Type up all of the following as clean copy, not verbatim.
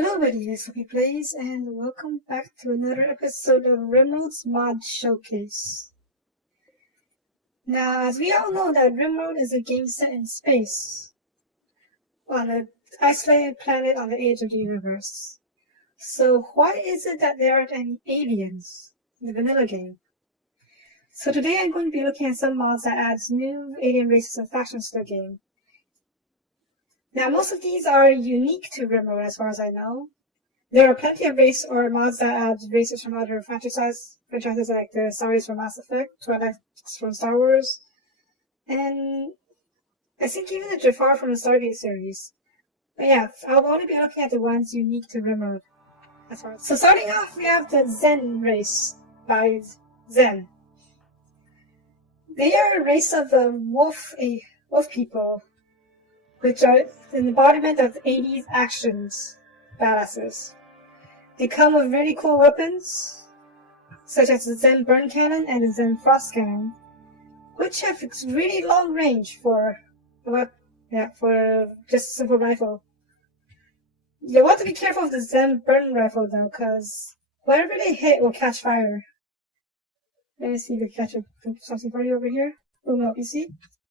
Hello buddies, Happy Plays, and welcome back to another episode of RimWorld Mods Showcase. Now, as we all know that RimWorld is a game set in space, on an isolated planet on the edge of the universe. So why is it that there aren't any aliens in the vanilla game? So today I'm going to be looking at some mods that adds new alien races and factions to the game. Now, most of these are unique to RimWorld as far as I know. There are plenty of race or mods that add races from other franchises like the Star Wars from Mass Effect, Twilight from Star Wars, and I think even the Jafar from the Stargate series. But yeah, I'll only be looking at the ones unique to RimWorld. So starting off, we have the Xenn Race by Xenn. They are a race of wolf people, which are an embodiment of 80s actions badasses. They come with really cool weapons, such as the Xenn Burn Cannon and the Xenn Frost Cannon, which have really long range for just a simple rifle. You want to be careful with the Xenn Burn rifle though, because whatever they hit will catch fire. Let me see if I catch something for you over here. Oh no, you see?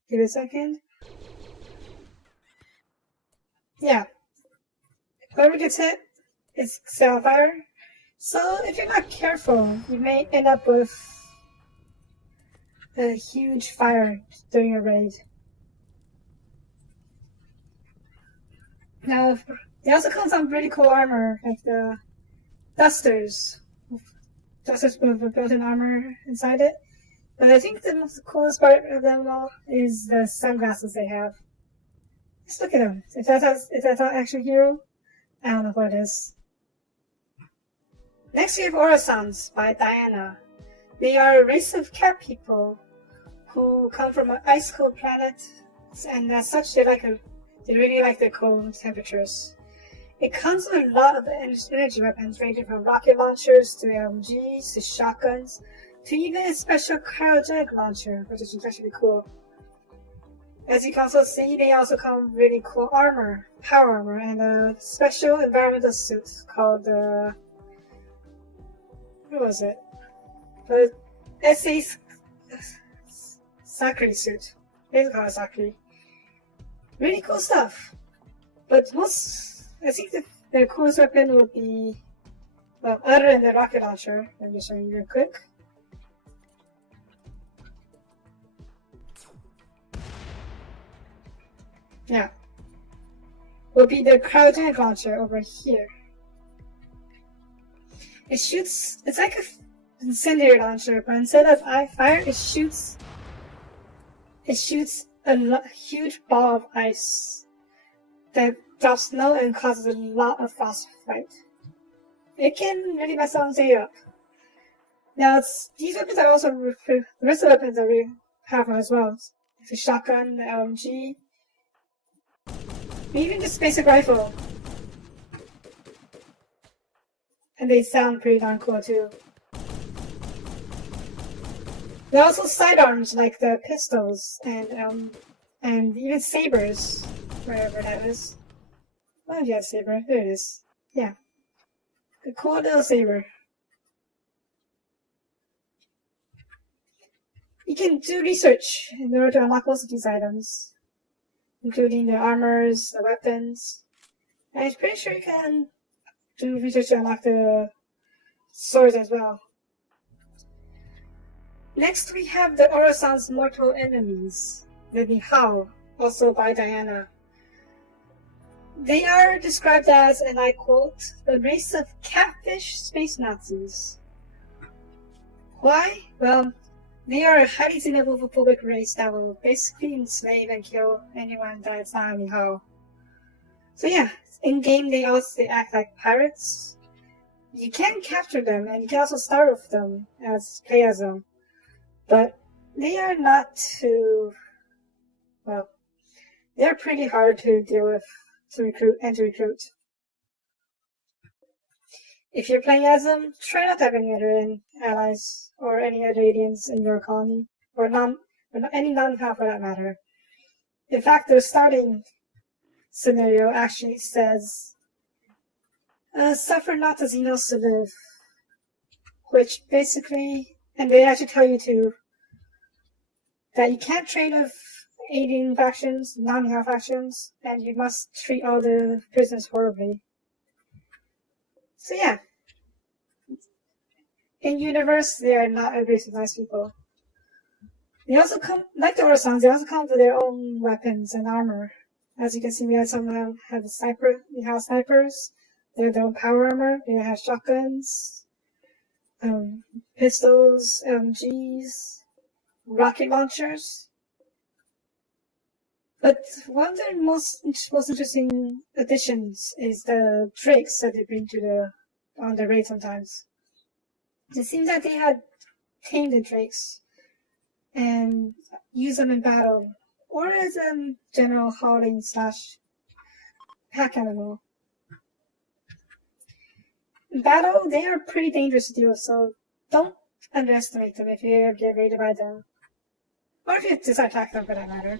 Give it a second. Yeah. Whoever gets hit is set on fire. So if you're not careful, you may end up with a huge fire during your raid. Now, they also come with some really cool armor, like the Dusters. Dusters with built-in armor inside it. But I think the most coolest part of them all is the sunglasses they have. Just look at them. If that's not Action Hero, I don't know what it is. Next we have Orassans by Diana. They are a race of cat people who come from an ice-cold planet, and as such they really like the cold temperatures. It comes with a lot of energy weapons ranging from rocket launchers to LMGs to shotguns to even a special cryogenic launcher, which is actually cool. As you can also see, they also come with really cool armor, power armor, and a special environmental suit called the The SA Sakri suit. They call it Sakri. Really cool stuff. But I think the coolest weapon would be, well, other than the rocket launcher, let me show you real quick. Yeah, will be the cryogenic launcher over here. It's like a incendiary launcher, but instead of fire, it shoots a huge ball of ice that drops snow and causes a lot of frostbite. It can really mess something up. Now, these weapons are also, the rest of the weapons are really powerful as well. The shotgun, the LMG, even just basic rifle. And they sound pretty darn cool too. There are also sidearms like the pistols and even sabers, wherever that is. Why do you have a saber? There it is. Yeah. The cool little saber. You can do research in order to unlock most of these items, including the armors, the weapons. And I'm pretty sure you can do research to unlock the swords as well. Next we have the Orassans' mortal enemies, the Nihao, also by Diana. They are described as, and I quote, the race of catfish space Nazis. Why? Well, they are a highly xenophobic race that will basically enslave and kill anyone that's not a Nihao. So yeah, in game they act like pirates. You can capture them and you can also start with them play as them. But they are not too, well, they're pretty hard to deal with to recruit. If you're playing as them, try not to have any other allies or any other aliens in your colony, or any non-Nihao for that matter. In fact, their starting scenario actually says suffer not the Xenos to live. Which basically, and they actually tell you that you can't trade with alien factions, non-Hell factions, and you must treat all the prisoners horribly. So yeah. In universe, they are not abusive nice people. They also come, like the Orassans, they also come with their own weapons and armor. As you can see, we have some have the sniper. We have snipers. They have their own power armor. They have shotguns, pistols, ChJees, rocket launchers. But one of their most interesting additions is the drakes that they bring on the raid sometimes. It seems that they had tamed the drakes and used them in battle, or as a general hauling / pack animal. In battle, they are pretty dangerous to deal with, so don't underestimate them if you ever get raided by them. Or if you decide to attack them for that matter.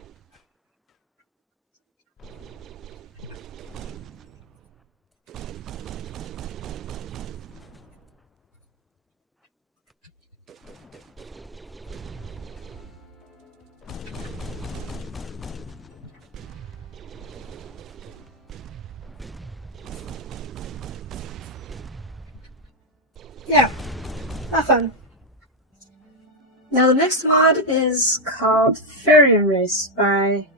Yeah, have fun. Now the next mod is called Ferian Race by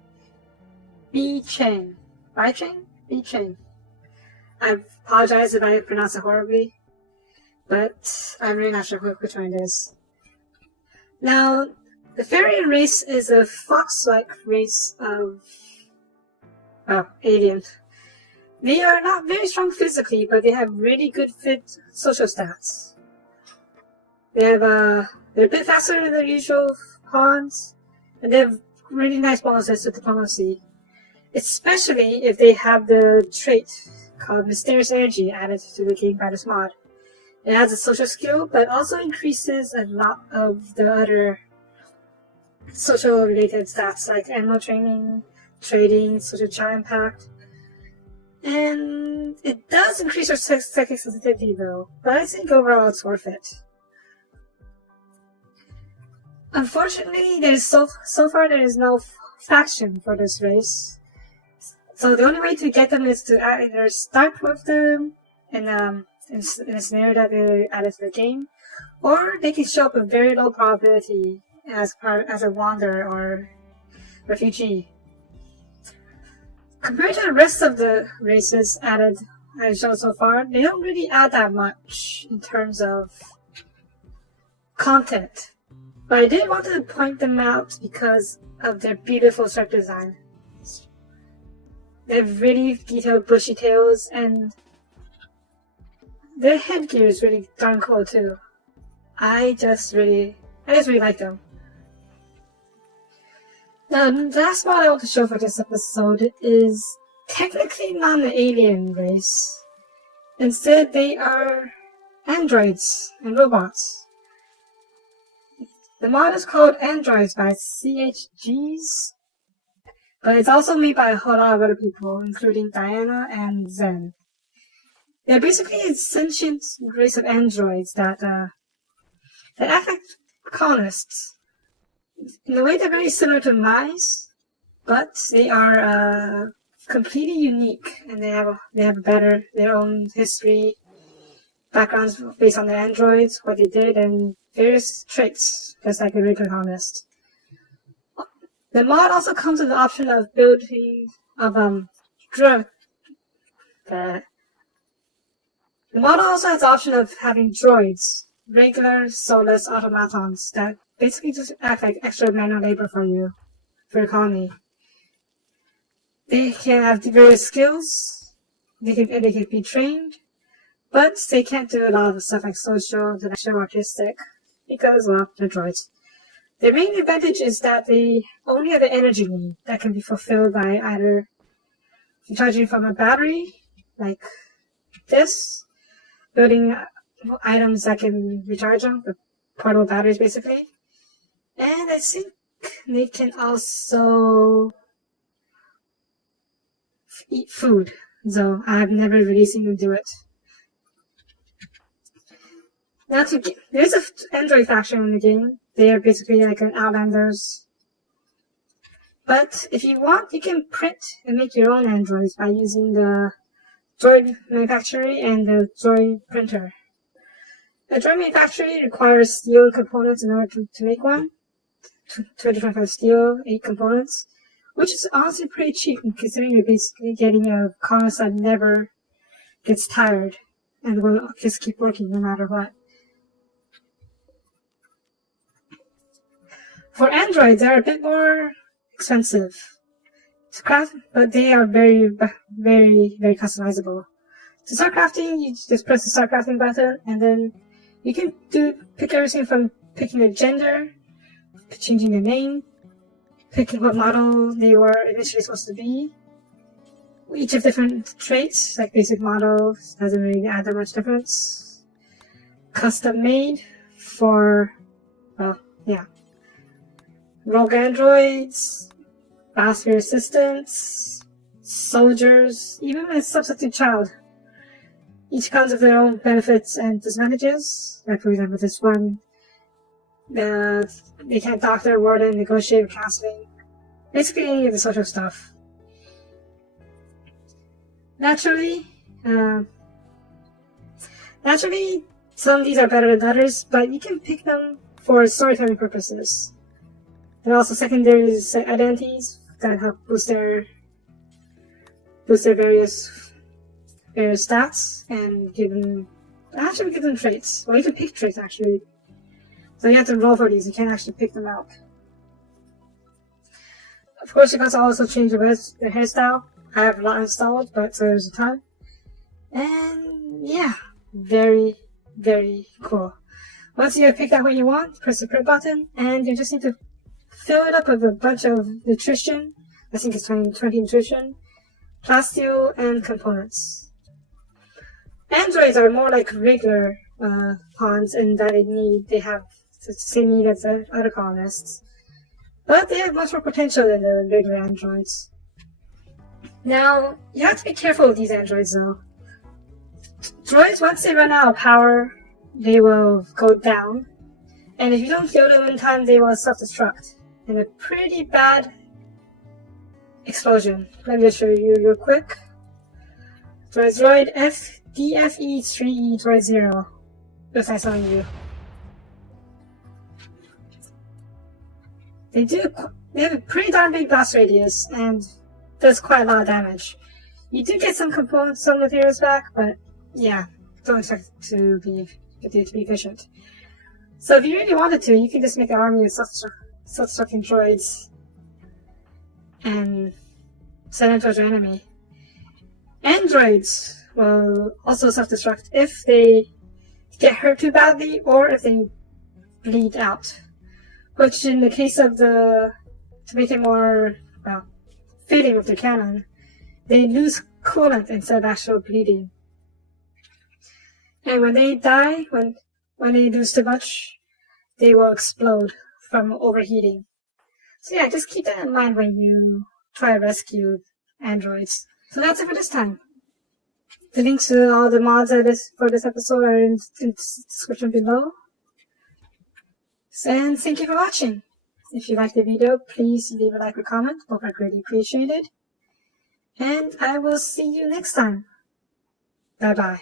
Bichang. Bichang. I apologize if I pronounce it horribly, but I'm really not sure which one it is. Now, the Ferian race is a fox-like race of aliens. They are not very strong physically, but they have really good fit social stats. They're a bit faster than their usual pawns, and they have really nice bonuses to diplomacy. Especially if they have the trait called Mysterious Energy added to the game by this mod. It has a social skill, but also increases a lot of the other social related stats like animal training, trading, social child impact. And it does increase your psychic sensitivity though, but I think overall it's worth it. Unfortunately, so far there is no faction for this race. So the only way to get them is to either start with them in a scenario that they added to the game, or they can show up with very low probability as a wanderer or refugee. Compared to the rest of the races I've shown so far, they don't really add that much in terms of content. But I did want to point them out because of their beautiful shirt design. They have really detailed bushy tails, and their headgear is really darn cool too. I just really like them. Now, the last mod I want to show for this episode is technically not an alien race. Instead, they are androids and robots. The mod is called Androids by ChJees, but it's also made by a whole lot of other people, including Diana and Xen. They're basically a sentient race of androids that act like colonists. In a way, they're very similar to mice, but they are completely unique, and they have their own history, backgrounds based on their androids, what they did, and various traits, just like a regular colonist. The mod also comes with the option of The mod also has the option of having droids, regular soulless automatons that basically just act like extra manual labor for your colony. They can have various skills, they can be trained, but they can't do a lot of stuff like social, intellectual, artistic, because, well, they're droids. Their main advantage is that they only have an energy need that can be fulfilled by either charging from a battery, like this, building items that can recharge them, with portable batteries basically. And I think they can also eat food, though I've never really seen them do it. Now there's an Android faction in the game. They are basically like an Outlanders. But if you want, you can print and make your own androids by using the droid manufacturer and the droid printer. The droid manufacturer requires steel components in order to make one. 225 steel, 8 components, which is honestly pretty cheap considering you're basically getting a colonist that never gets tired and will just keep working no matter what. For androids, they're a bit more expensive to craft, but they are very, very, very customizable. To start crafting, you just press the start crafting button, and then you can pick everything from picking a gender, changing the name, picking what model they were initially supposed to be. Each have different traits, like basic models, doesn't really add that much difference. Custom made for, well, yeah. Rogue androids, Biosphere assistants, soldiers, even a substitute child. Each comes with their own benefits and disadvantages. Like for example, this one, they can't doctor, warden, negotiate, counseling. Basically any of the social stuff. Naturally, some of these are better than others, but you can pick them for storytelling purposes. There are also secondary identities that help boost their various stats and give them traits. Well, you can pick traits actually. So you have to roll for these. You can't actually pick them out. Of course, you can also change the hairstyle. I have a lot installed, but so there's a ton. And yeah, very, very cool. Once you have picked out what you want, press the print button, and you just need to fill it up with a bunch of nutrition. I think it's 20 nutrition, plasteel, and components. Androids are more like regular pawns in that they have the same need as the other colonists, but they have much more potential than the regular androids. Now, you have to be careful with these androids though. Droids, once they run out of power, they will go down, and if you don't kill them in time, they will self-destruct in a pretty bad explosion. Let me just show you real quick. Droid DFE3E Droid 0. Just nice on you. They have a pretty darn big blast radius and does quite a lot of damage. You do get some components, some materials back, but yeah, don't expect it to be efficient. So if you really wanted to, you can just make an army of self-destructing droids and send them towards your enemy. Androids will also self-destruct if they get hurt too badly or if they bleed out. Which in the case of to make it more, well, fitting with the canon, they lose coolant instead of actual bleeding. And when they die, when they lose too much, they will explode from overheating. So yeah, just keep that in mind when you try to rescue androids. So that's it for this time. The links to all the mods for this episode are in the description below. And thank you for watching. If you liked the video, please leave a like or comment. Both are greatly appreciated. And I will see you next time. Bye bye.